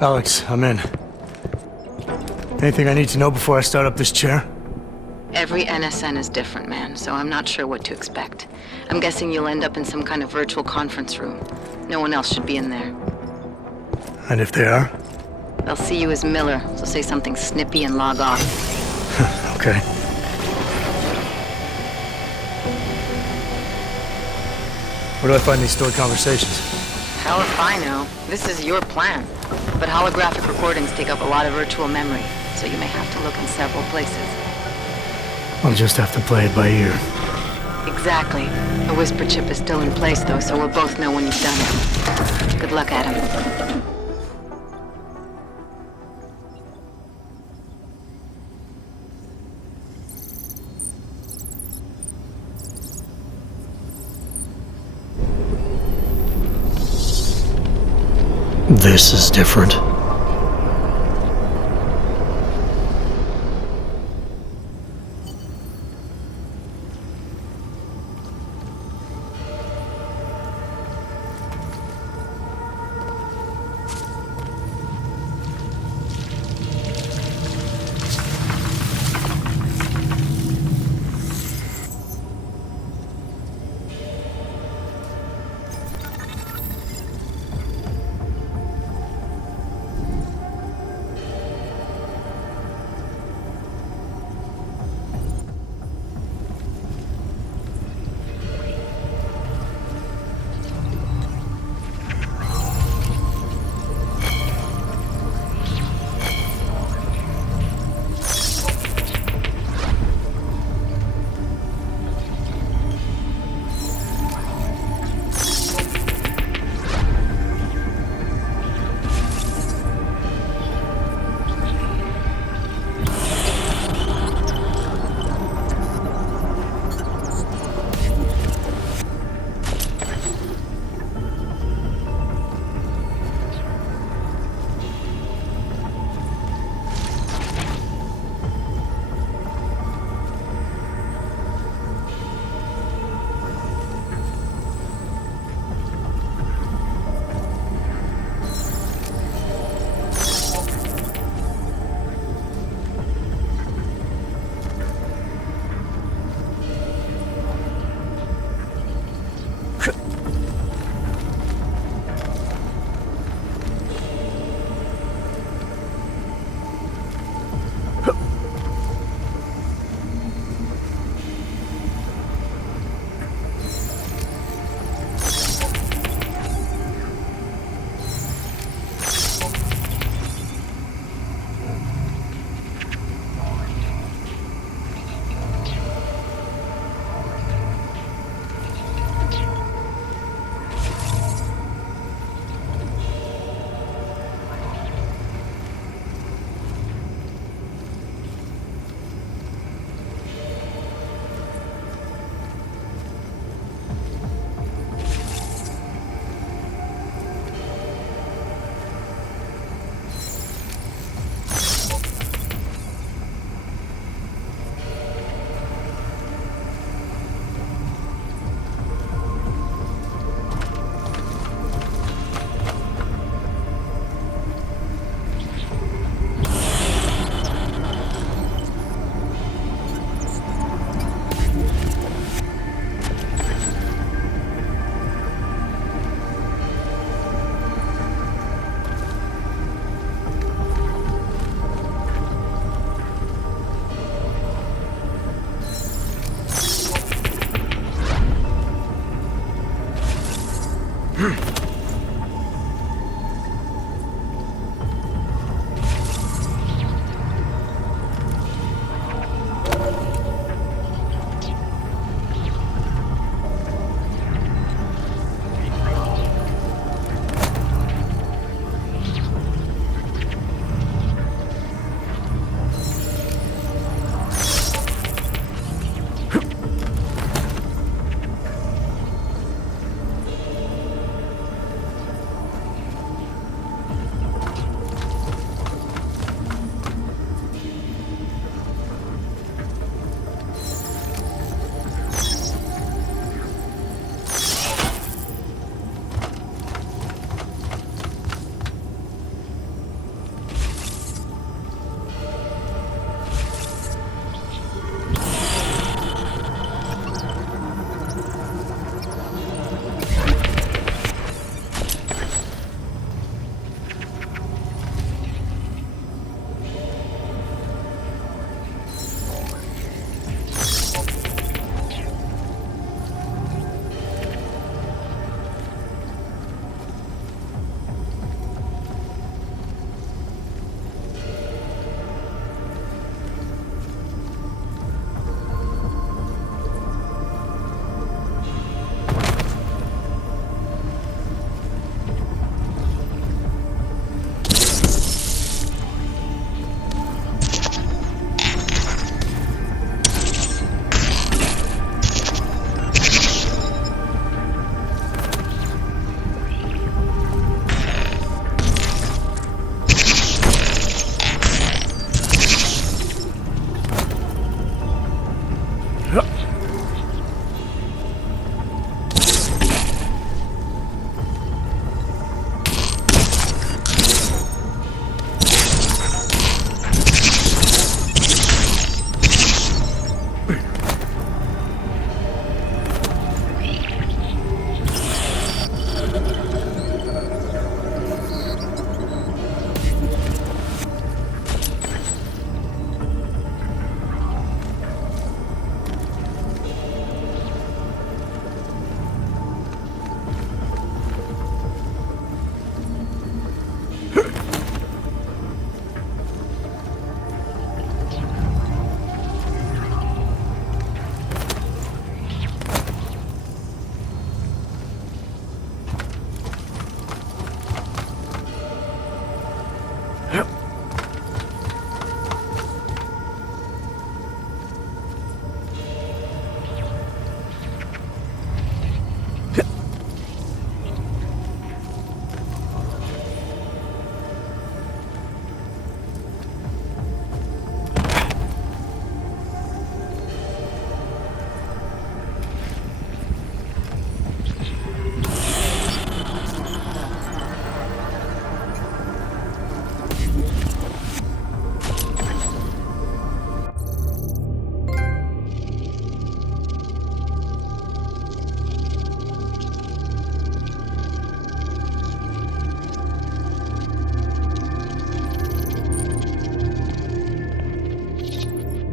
Alex, I'm in. Anything I need to know before I start up this chair? Every NSN is different, man, so I'm not sure what to expect. I'm guessing you'll end up in some kind of virtual conference room. No one else should be in there. And if they are? They'll see you as Miller, so say something snippy and log off. Okay. Where do I find these stored conversations? Hell if I know. This is your plan. But holographic recordings take up a lot of virtual memory, so you may have to look in several places. I'll just have to play it by ear. Exactly. The whisper chip is still in place, though, so we'll both know when you've done it. Good luck, Adam. This is different.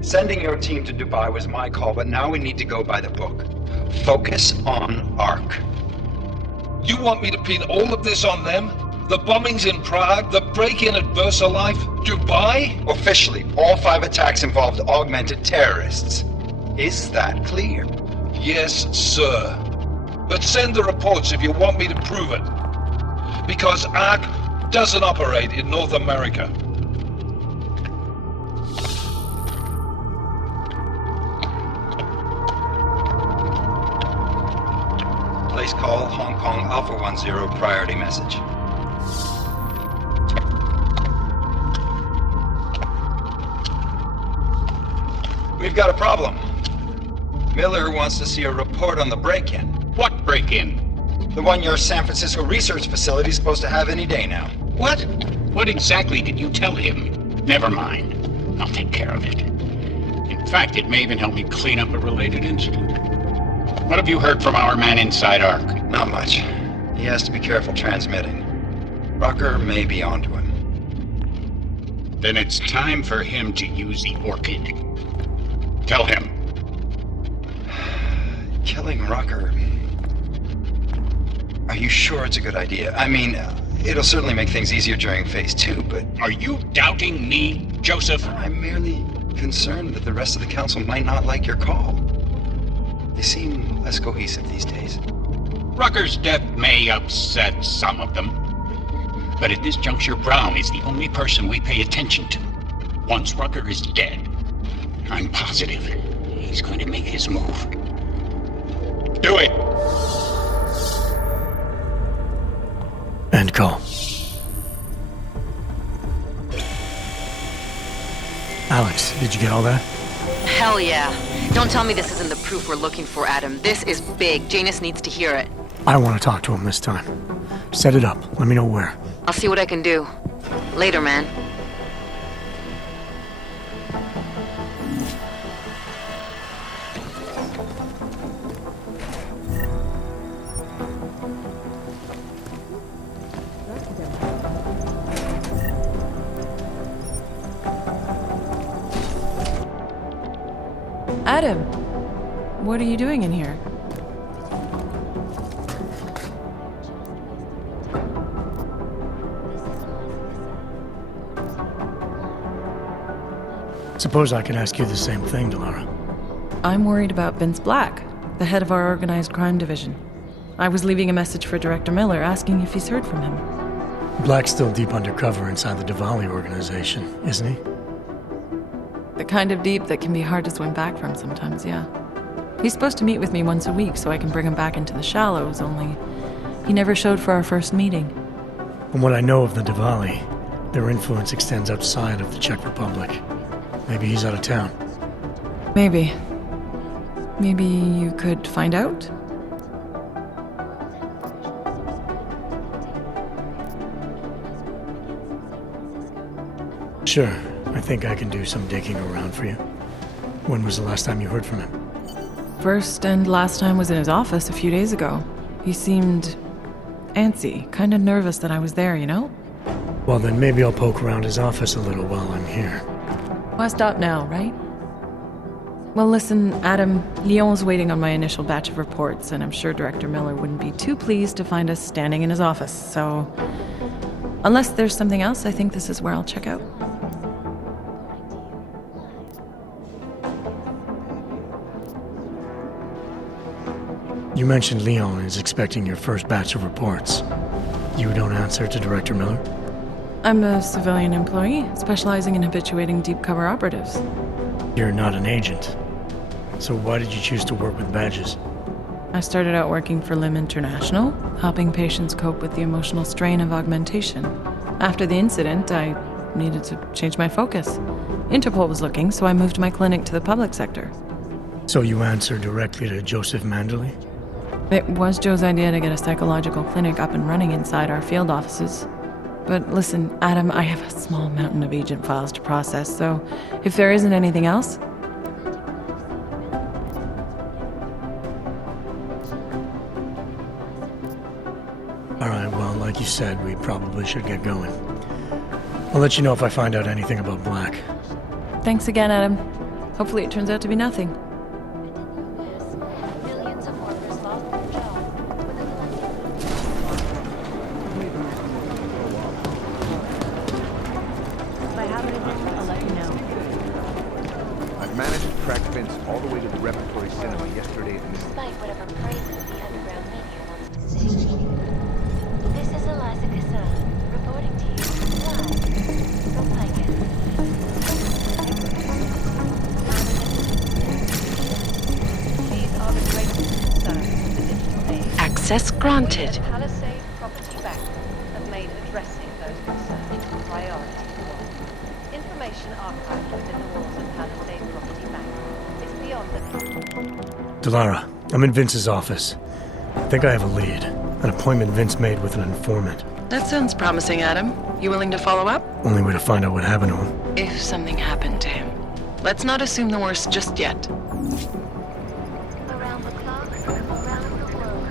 Sending your team to Dubai was my call, but now we need to go by the book. Focus on ARC. You want me to pin all of this on them? The bombings in Prague, the break-in at VersaLife, Dubai? Officially, all 5 attacks involved augmented terrorists. Is that clear? Yes, sir. But send the reports if you want me to prove it. Because ARC doesn't operate in North America. Place call, Hong Kong Alpha 10, priority message. We've got a problem. Miller wants to see a report on the break-in. What break-in? The one your San Francisco research facility is supposed to have any day now. What? What exactly did you tell him? Never mind. I'll take care of it. In fact, it may even help me clean up a related incident. What have you heard from our man inside ARC? Not much. He has to be careful transmitting. Rucker may be onto him. Then it's time for him to use the Orchid. Tell him. Killing Rucker. Are you sure it's a good idea? I mean, it'll certainly make things easier during Phase 2, but... Are you doubting me, Joseph? I'm merely concerned that the rest of the council might not like your call. They seem less cohesive these days. Rucker's death may upset some of them. But at this juncture, Brown is the only person we pay attention to. Once Rucker is dead, I'm positive he's going to make his move. Do it! End call. Alex, did you get all that? Hell yeah. Don't tell me this isn't the proof we're looking for, Adam. This is big. Janus needs to hear it. I want to talk to him this time. Set it up. Let me know where. I'll see what I can do. Later, man. Adam, what are you doing in here? Suppose I can ask you the same thing, Delara. I'm worried about Vince Black, the head of our organized crime division. I was leaving a message for Director Miller asking if he's heard from him. Black's still deep undercover inside the Diwali organization, isn't he? The kind of deep that can be hard to swim back from sometimes, yeah. He's supposed to meet with me once a week so I can bring him back into the shallows, only he never showed for our first meeting. From what I know of the Diwali, their influence extends outside of the Czech Republic. Maybe he's out of town. Maybe. Maybe you could find out? Sure. I think I can do some digging around for you. When was the last time you heard from him? First and last time was in his office a few days ago. He seemed antsy, kind of nervous that I was there, you know? Well, then maybe I'll poke around his office a little while I'm here. Why stop now, right? Well, listen, Adam, Lyon's waiting on my initial batch of reports, and I'm sure Director Miller wouldn't be too pleased to find us standing in his office, so... Unless there's something else, I think this is where I'll check out. You mentioned Leon is expecting your first batch of reports. You don't answer to Director Miller? I'm a civilian employee, specializing in habituating deep cover operatives. You're not an agent. So why did you choose to work with badges? I started out working for LIM International, helping patients cope with the emotional strain of augmentation. After the incident, I needed to change my focus. Interpol was looking, so I moved my clinic to the public sector. So you answer directly to Joseph Mandley? It was Joe's idea to get a psychological clinic up and running inside our field offices. But listen, Adam, I have a small mountain of agent files to process, so if there isn't anything else... Alright, well, like you said, we probably should get going. I'll let you know if I find out anything about Black. Thanks again, Adam. Hopefully it turns out to be nothing. Millions of workers lost their jobs with the collective. If I have anything, I'll let you know. I've managed to track Vince all the way to the repertory cinema yesterday at noon. Despite whatever praises the underground media wants to say. This is Eliza Cassan, reporting to you live from Picus. These are the greatest concerns of the digital age. Access granted. We at Palisade Property Bank have made addressing those concerns a priority. Information archived within the walls of Palisade Property Bank is beyond the... Delara, I'm in Vince's office. I think I have a lead. An appointment Vince made with an informant. That sounds promising, Adam. You willing to follow up? Only way to find out what happened to him. If something happened to him. Let's not assume the worst just yet. Around the clock, around the world.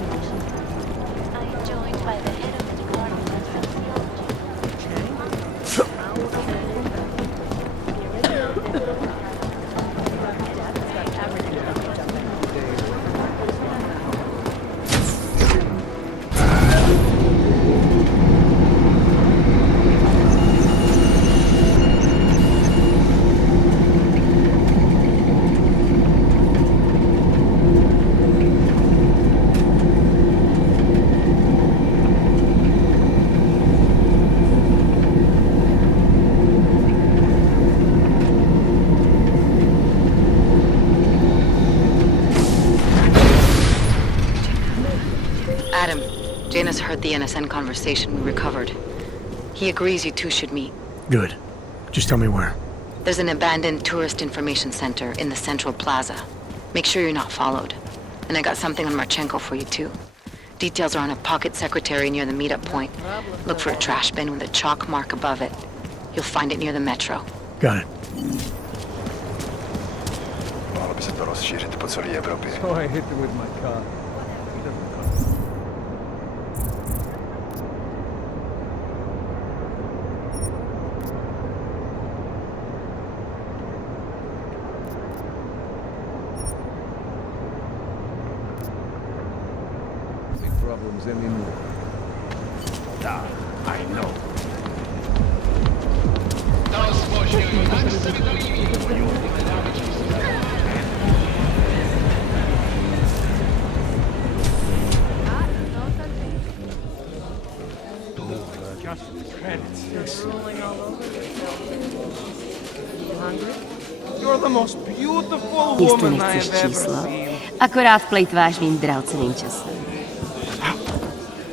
I am joined by the head of the Department of Sociology. Adam, Janus heard the NSN conversation we recovered. He agrees you two should meet. Good. Just tell me where. There's an abandoned tourist information center in the central plaza. Make sure you're not followed. And I got something on Marchenko for you too. Details are on a pocket secretary near the meetup point. Look for a trash bin with a chalk mark above it. You'll find it near the metro. Got it. Mohlo by se to rozšířit po celé Evropě. So I hit him with my car. He doesn't come. Big problems anymore. Ah, I know. You're the most beautiful Jestli woman I nechceš have ever číslo, seen. akorát plejtváš mým drahoceným časem.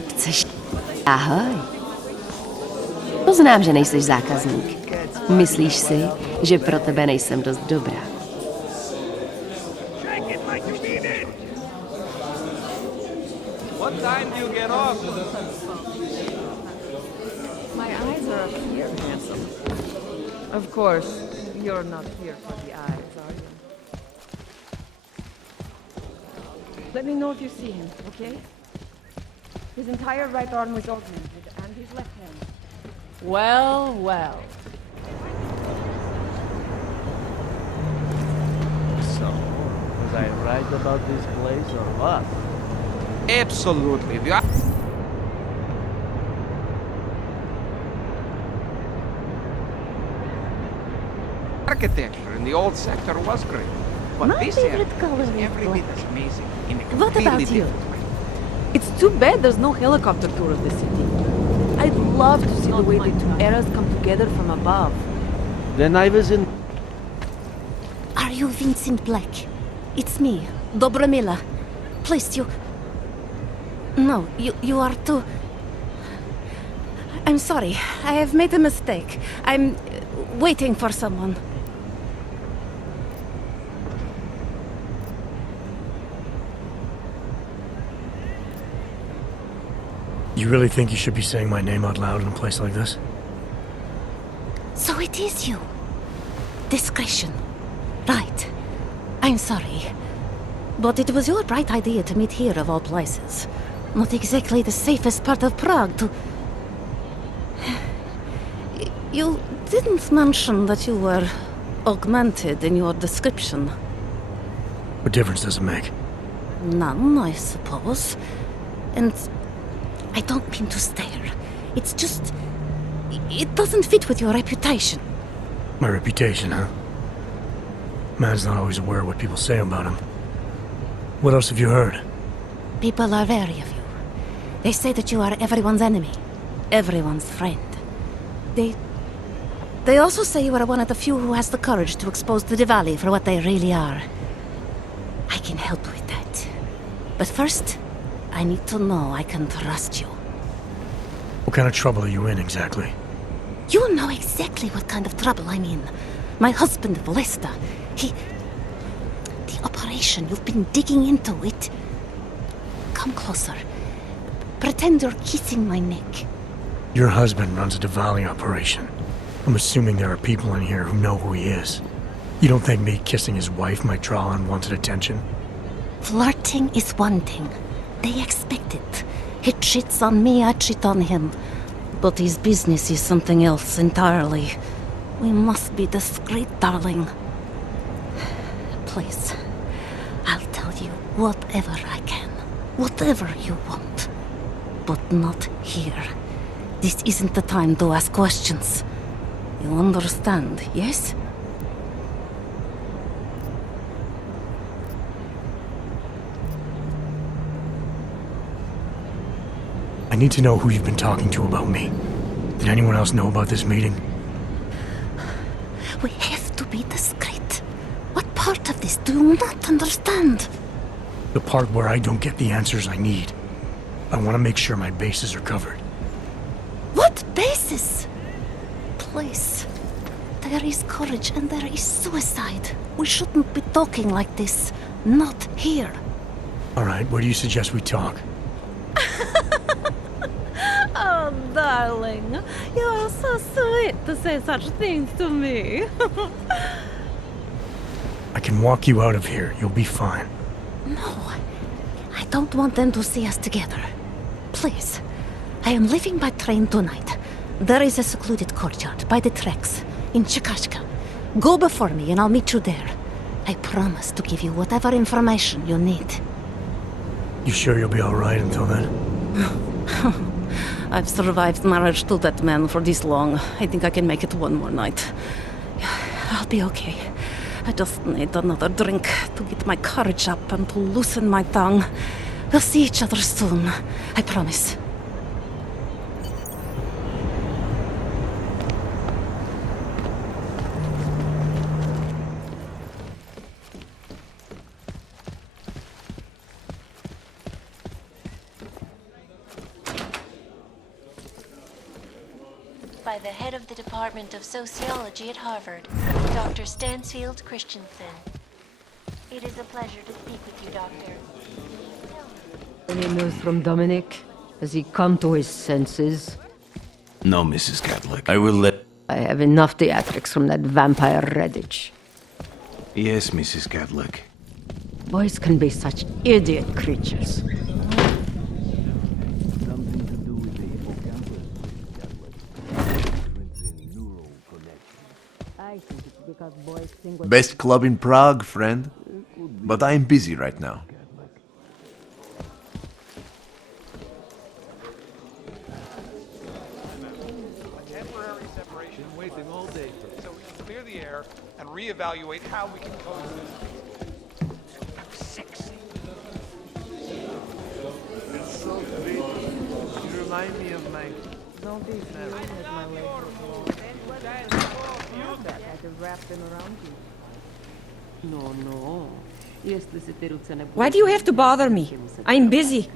Chceš? Ahoj. Poznám, že nejseš zákazník. Myslíš si, že pro tebe nejsem dost dobrá. What time do you get off? My eyes are up here, handsome. Of course, you're not here for the eyes, are you? Let me know if you see him, okay? His entire right arm was augmented, and his left hand. Well, well. So, was I right about this place or what? Absolutely. Architecture in the old sector was great. But My this favorite area color is is every black. bit as amazing in a What completely about you? different way. It's too bad there's no helicopter tour of the city. I'd love to see the way the two eras come together from above. Then I was in... Are you Vincent Black? It's me, Dobromila. Please, you... No, you are too... I'm sorry. I have made a mistake. I'm waiting for someone. You really think you should be saying my name out loud in a place like this? So it is you. Discretion. Right. I'm sorry. But it was your bright idea to meet here of all places. Not exactly the safest part of Prague to... You didn't mention that you were augmented in your description. What difference does it make? None, I suppose. And I don't mean to stare. It's just... It doesn't fit with your reputation. My reputation, huh? Man's not always aware of what people say about him. What else have you heard? People are wary of you. They say that you are everyone's enemy. Everyone's friend. They also say you are one of the few who has the courage to expose the Diwali for what they really are. I can help with that. But first, I need to know I can trust you. What kind of trouble are you in, exactly? You know exactly what kind of trouble I'm in. My husband, Volesta, The operation you've been digging into it... Come closer. Pretend you're kissing my neck. Your husband runs a Diwali operation. I'm assuming there are people in here who know who he is. You don't think me kissing his wife might draw unwanted attention? Flirting is one thing. They expect it. He cheats on me, I cheat on him. But his business is something else entirely. We must be discreet, darling. Please, I'll tell you whatever I can. Whatever you want. But not here. This isn't the time to ask questions. You understand, yes? I need to know who you've been talking to about me. Did anyone else know about this meeting? We have to be discreet. What part of this do you not understand? The part where I don't get the answers I need. I want to make sure my bases are covered. What basis? Please. There is courage and there is suicide. We shouldn't be talking like this. Not here. Alright, where do you suggest we talk? Oh, darling. You are so sweet to say such things to me. I can walk you out of here. You'll be fine. No. I don't want them to see us together. Please. I am leaving by train tonight. There is a secluded courtyard by the tracks in Chikashka. Go before me and I'll meet you there. I promise to give you whatever information you need. You sure you'll be alright until then? I've survived marriage to that man for this long. I think I can make it one more night. I'll be okay. I just need another drink to get my courage up and to loosen my tongue. We'll see each other soon. I promise. By the head of the Department of Sociology at Harvard, Dr. Stansfield Christensen. It is a pleasure to speak with you, Doctor. Any news from Dominic? Has he come to his senses? No, Mrs. Catholic. I will let... I have enough theatrics from that vampire Redditch. Yes, Mrs. Catholic. Boys can be such idiot creatures. Best club in Prague, friend. But I'm busy right now. Temporary separation, waiting all day. So clear the the air and reevaluate how we can pose this. Sexy. It's so pretty. You remind me of my... Don't be afraid that my leg was long. That I could wrap them around you. No, no. Why do you have to bother me? I'm busy.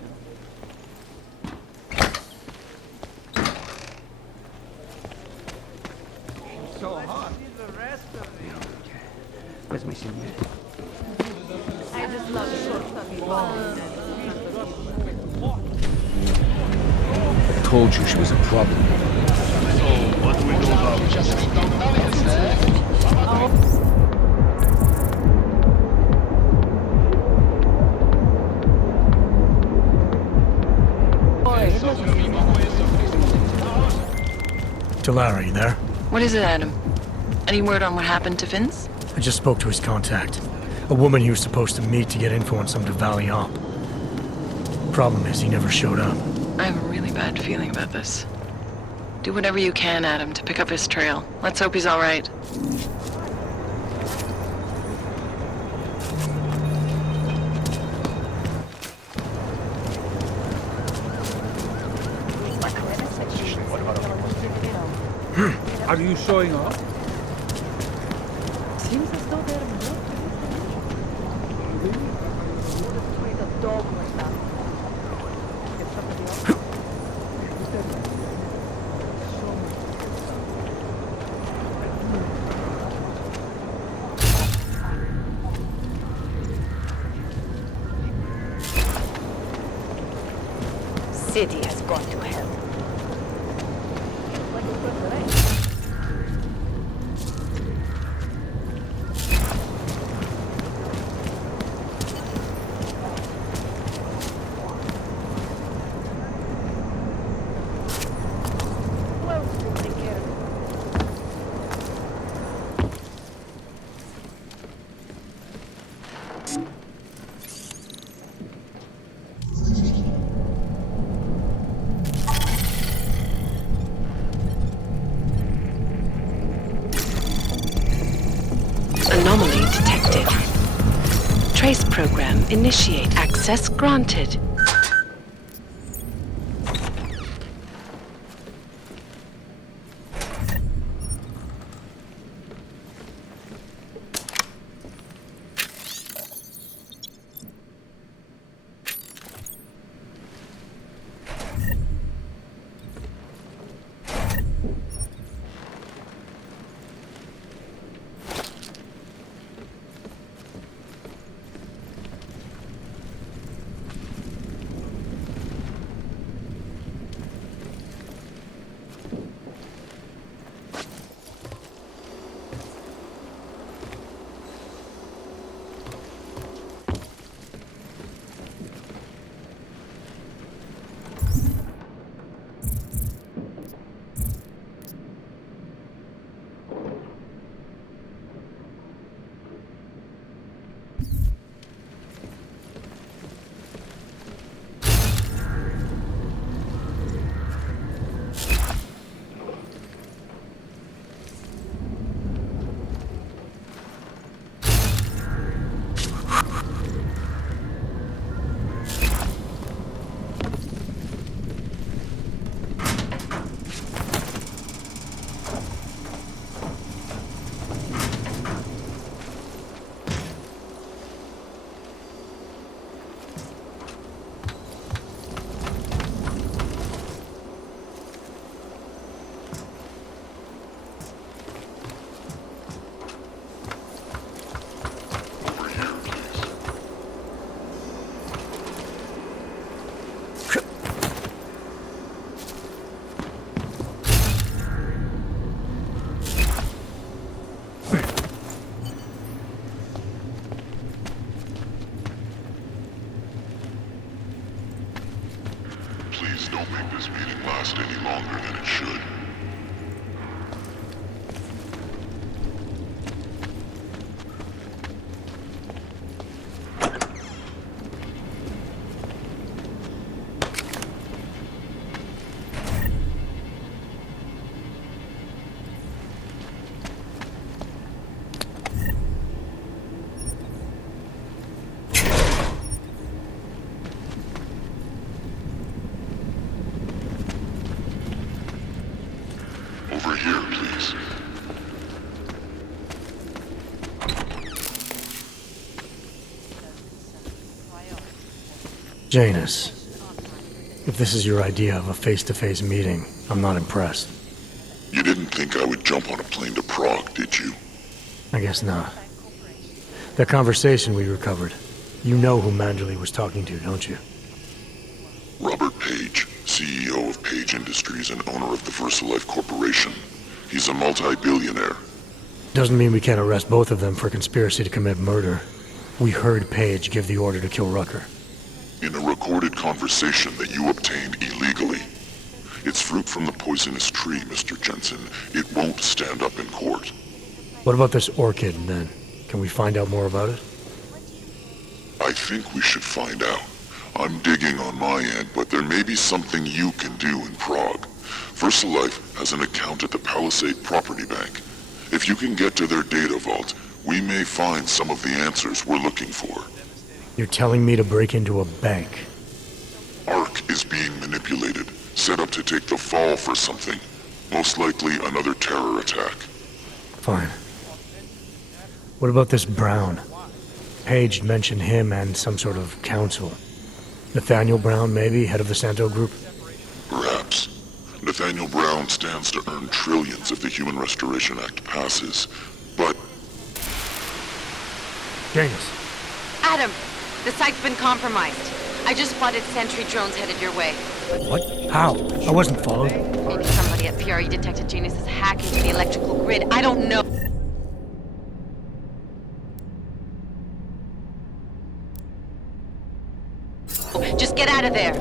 So hot. Where's my signal? I just love short fucking balls. I told you she was a problem. So, what do we do about Delara, you there? What is it, Adam? Any word on what happened to Vince? I just spoke to his contact. A woman he was supposed to meet to get info on some Valley op. Problem is, he never showed up. I have a really bad feeling about this. Do whatever you can, Adam, to pick up his trail. Let's hope he's all right. Are you showing up? Seems as though they're not treat a dog like that. Get somebody else. City has gone to hell. Anomaly detected. Trace program initiate. Access granted. Janus, if this is your idea of a face-to-face meeting, I'm not impressed. You didn't think I would jump on a plane to Prague, did you? I guess not. That conversation we recovered, you know who Manderley was talking to, don't you? Robert Page, CEO of Page Industries and owner of the VersaLife Corporation. He's a multi-billionaire. Doesn't mean we can't arrest both of them for conspiracy to commit murder. We heard Page give the order to kill Rucker. In a recorded conversation that you obtained illegally. It's fruit from the poisonous tree, Mr. Jensen. It won't stand up in court. What about this orchid, then? Can we find out more about it? I think we should find out. I'm digging on my end, but there may be something you can do in Prague. VersaLife has an account at the Palisade Property Bank. If you can get to their data vault, we may find some of the answers we're looking for. You're telling me to break into a bank? ARC is being manipulated, set up to take the fall for something. Most likely another terror attack. Fine. What about this Brown? Page mentioned him and some sort of council. Nathaniel Brown, maybe, head of the Santo Group? Perhaps. Nathaniel Brown stands to earn trillions if the Human Restoration Act passes, but... Janus. Adam, the site's been compromised. I just spotted sentry drones headed your way. What? How? I wasn't followed. Maybe somebody at PRE detected Janus's hack into the electrical grid. I don't know. Just get out of there.